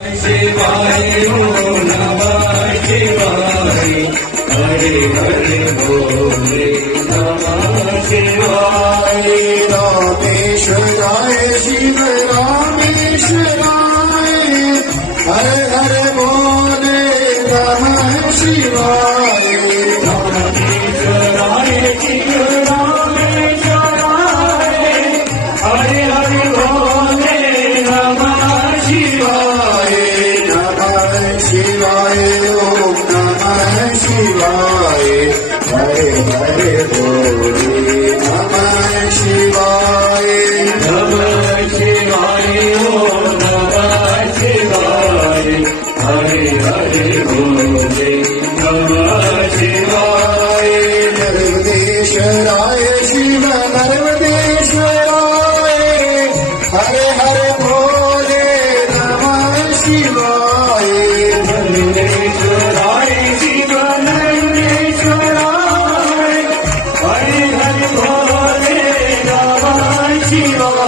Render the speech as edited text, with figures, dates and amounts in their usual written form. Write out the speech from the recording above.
शिवाय ओम नमः शिवाय हरे हरे बोले नमः शिवाय रामेश्वराय शिव रामेश्वराय हरे हरे बोले नमः शिवाय रामेश्वराय शिव रामेश्वराय हरे हरे बोले नमः शिवाय शिवाय ओम नमः शिवाय हरे हरे बोले नमः शिवाय नमः शिवाय ओम नमः शिवाय हरे हरे बोले नमः शिवाय नर्मदेश्वराय शिव नर्मदेश्वराय हरे हरे बोले नमः शिवाय नर्मदेश्वराय शिव नर्मदेश्वराय हरे हरे बोले नमः शिवाय